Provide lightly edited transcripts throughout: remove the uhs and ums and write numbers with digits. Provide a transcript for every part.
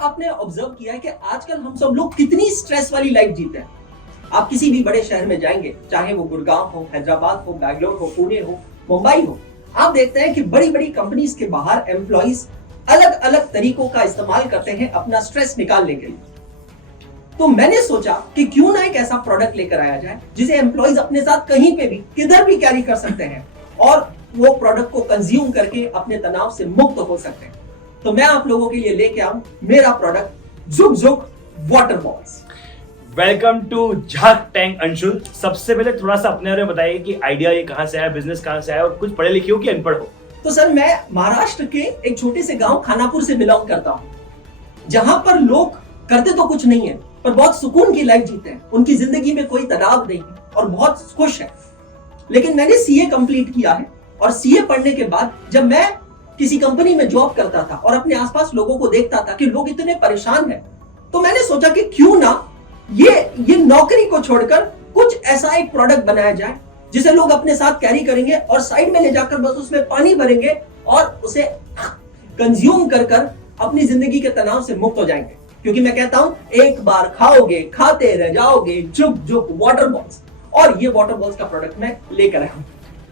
आपने ऑब्जर्व किया है कि आजकल हम सब लोग कितनी स्ट्रेस वाली लाइफ जीते हैं। आप किसी भी बड़े शहर में जाएंगे, चाहे वो गुड़गांव हो, हैदराबाद हो, बैंगलोर हो, पुणे हो, मुंबई हो, आप देखते हैं कि बड़ी बड़ी कंपनीज के बाहर एम्प्लॉइज अलग अलग तरीकों का इस्तेमाल करते हैं अपना स्ट्रेस निकालने के लिए। तो मैंने सोचा कि क्यों ना एक ऐसा प्रोडक्ट लेकर आया जाए जिसे एम्प्लॉइज अपने साथ कहीं पे भी, किधर भी कैरी कर सकते हैं और वो प्रोडक्ट को कंज्यूम करके अपने तनाव से मुक्त हो सकते हैं। तो मैं आप लोगों के लिए लेके आऊं मेरा प्रोडक्ट जुक जुक water balls. Welcome to shark tank Anshul. सबसे पहले थोड़ा सा अपने बारे में बताइए कि आइडिया ये कहाँ से आया, बिजनेस कहाँ से आया और कुछ पढ़े लिखे हो कि अनपढ़ हो? तो सर, मैं महाराष्ट्र के एक छोटे से गांव खानापुर से बिलोंग करता हूँ, जहां पर लोग करते तो कुछ नहीं है पर बहुत सुकून की लाइफ जीते हैं। उनकी जिंदगी में कोई तनाव नहीं है और बहुत खुश है। लेकिन मैंने सीए कंप्लीट किया है और सीए पढ़ने के बाद जब मैं किसी कंपनी में जॉब करता था और अपने आसपास लोगों को देखता था कि लोग इतने परेशान हैं, तो मैंने सोचा कि क्यों ना ये नौकरी को छोड़कर कुछ ऐसा एक प्रोडक्ट बनाया जाए जिसे लोग अपने साथ कैरी करेंगे और साइड में ले जाकर बस उसमें पानी भरेंगे और उसे कंज्यूम कर अपनी जिंदगी के तनाव से मुक्त हो जाएंगे। क्योंकि मैं कहता हूं, एक बार खाओगे खाते रह जाओगे जुक जुक वाटर बॉल्स। और ये वाटर बॉल्स का प्रोडक्ट मैं लेकर आया हूं।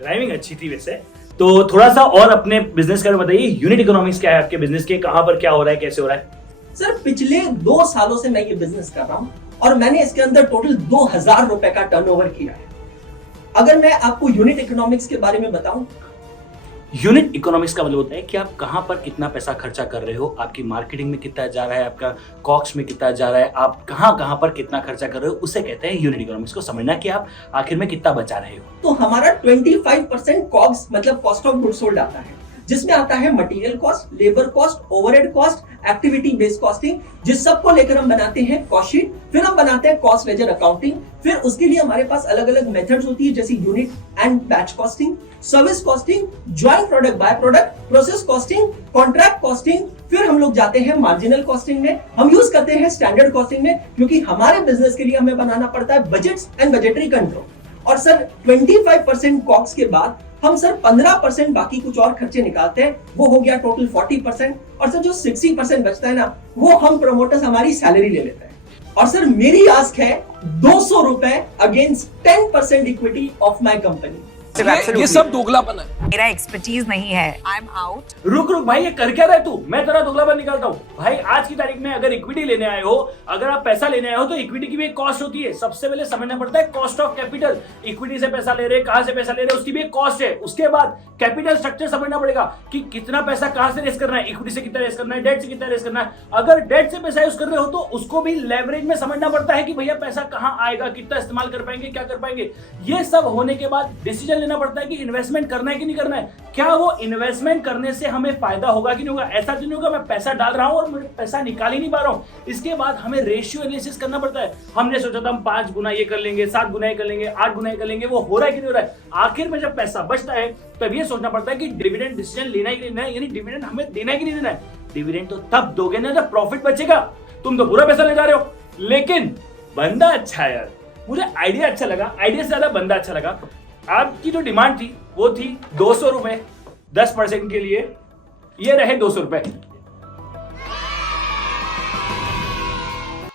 राइमिंग अच्छी थी वैसे। तो थोड़ा सा और अपने बिजनेस के बारे में बताइए। यूनिट इकोनॉमिक्स क्या है आपके बिजनेस के, कहां पर क्या हो रहा है, कैसे हो रहा है? सर, पिछले 2 सालों से मैं ये बिजनेस कर रहा हूं और मैंने इसके अंदर टोटल 2000 रुपए का टर्नओवर किया है। अगर मैं आपको यूनिट इकोनॉमिक्स के बारे में बताऊं, यूनिट इकोनॉमिक्स का मतलब होता है कि आप कहां पर कितना पैसा खर्चा कर रहे हो, आपकी मार्केटिंग में कितना जा रहा है, आपका कॉस्ट में कितना जा रहा है, आप कहां पर कितना खर्चा कर रहे हो, उसे कहते हैं यूनिट इकोनॉमिक्स। को समझना कि आप आखिर में कितना बचा रहे हो। तो हमारा 25% कॉस्ट मतलब कॉस्ट ऑफ गुड्स सोल्ड आता है, जिसमें आता है material cost, labour cost, overhead cost, activity based costing, जिस सब को लेकर हम बनाते हैं कॉस्ट शीट। फिर हम बनाते हैं कॉस्ट लेजर अकाउंटिंग। फिर उसके लिए हमारे पास अलग अलग मेथड्स होती है, जैसे unit and batch costing, service costing, joint product by product, process costing, contract costing. फिर हम लोग जाते हैं मार्जिनल कॉस्टिंग में। हम यूज करते हैं स्टैंडर्ड कॉस्टिंग में, क्योंकि हमारे बिजनेस के लिए हमें बनाना पड़ता है बजट्स एंड बजटरी कंट्रोल। और सर, 25% कॉस्ट के बाद हम सर 15% बाकी कुछ और खर्चे निकालते हैं, वो हो गया टोटल 40%। और सर जो 60% बचता है ना, वो हम प्रमोटर्स हमारी सैलरी ले लेते हैं। और सर मेरी आस्क है 200 रुपए against 10% equity of my company. ये सब दोगलापन है, मेरा एक्सपर्टीज नहीं है। I am out. रुक भाई, ये कर क्या रहा है तू? मैं तेरा दोगलापन निकालता हूँ भाई। आज की तारीख में अगर इक्विटी लेने आए हो, अगर आप पैसा लेने आए हो, तो इक्विटी की भी एक कॉस्ट होती है। सबसे पहले समझना पड़ता है कॉस्ट ऑफ कैपिटल। इक्विटी से पैसा ले रहे, कहां से पैसा ले रहे, उसकी भी एक कॉस्ट है। उसके बाद कैपिटल स्ट्रक्चर समझना पड़ेगा कि कितना पैसा कहां से रेस करना है, इक्विटी से कितना रेस करना है, डेट से कितना रेस करना है। अगर डेट से पैसा यूज कर रहे हो तो उसको भी लेवरेज में समझना पड़ता है कि भैया पैसा कहां आएगा, कितना इस्तेमाल कर पाएंगे, क्या कर पाएंगे। ये सब होने के बाद डिसीजन लेना पड़ता है कि इन्वेस्टमेंट करना है कि नहीं करना है। क्या वो इन्वेस्टमेंट करने से हमें फायदा होगा कि नहीं होगा। ऐसा तो नहीं होगा मैं पैसा डाल रहा हूं और मुझे पैसा निकाल ही नहीं पा रहा हूं। इसके बाद हमें रेशियो एनालिसिस करना पड़ता है। हमने सोचा था हम 5 गुना ये कर लेंगे, 7 गुना ये कर लेंगे, 8 गुना ये कर लेंगे, वो हो रहा है कि नहीं हो रहा है। आखिर में जब पैसा बचता है तब ये सोचना पड़ता है कि डिविडेंड डिसीजन लेना ही लेना है, यानी डिविडेंड हमें देना है कि नहीं देना है। डिविडेंड तो तब दोगे ना जब प्रॉफिट बचेगा। तुम तो पूरा पैसा ले जा रहे हो। लेकिन बंदा अच्छा है यार, मुझे आइडिया अच्छा लगा, आइडिया से ज्यादा बंदा अच्छा लगा। आपकी जो डिमांड थी वो थी 200 रुपए 10% के लिए। ये रहे 200 रुपए।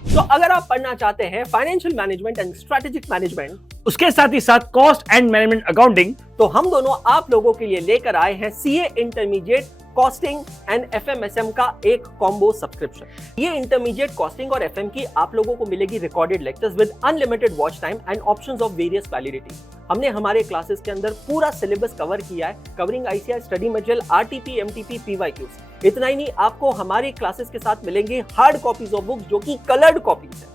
तो अगर आप पढ़ना चाहते हैं financial management and strategic management, उसके साथ ही साथ कॉस्ट एंड मैनेजमेंट अकाउंटिंग, तो हम दोनों आप लोगों के लिए लेकर आए हैं सीए इंटरमीडिएट कॉस्टिंग एंड एफएमएसएम का एक कॉम्बो सब्सक्रिप्शन। ये इंटरमीडिएट कॉस्टिंग और एफएम की आप लोगों को मिलेगी recorded lectures with unlimited watch time and options of various validity. हमने हमारे क्लासेस के अंदर पूरा सिलेबस कवर किया है, covering ICI study material, RTP, MTP, PYQs. इतना ही नहीं, आपको हमारे क्लासेस के साथ मिलेंगे हार्ड कॉपीज ऑफ बुक्स जो कि कलर्ड कॉपीज है।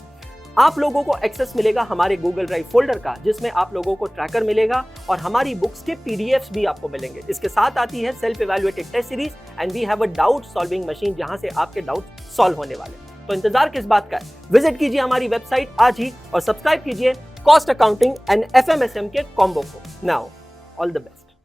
आप लोगों को एक्सेस मिलेगा हमारे गूगल ड्राइव फोल्डर का, जिसमें आप लोगों को ट्रैकर मिलेगा और हमारी बुक्स के पीडीएफ्स भी आपको मिलेंगे। इसके साथ आती है self evaluated test series and we have a doubt solving machine, जहां से आपके डाउट सॉल्व होने वाले हैं। तो इंतजार किस बात का है? विजिट कीजिए हमारी वेबसाइट आज ही और सब्सक्राइब कीजिए कॉस्ट अकाउंटिंग एंड एफएमएसएम के कॉम्बो को। Now all the best.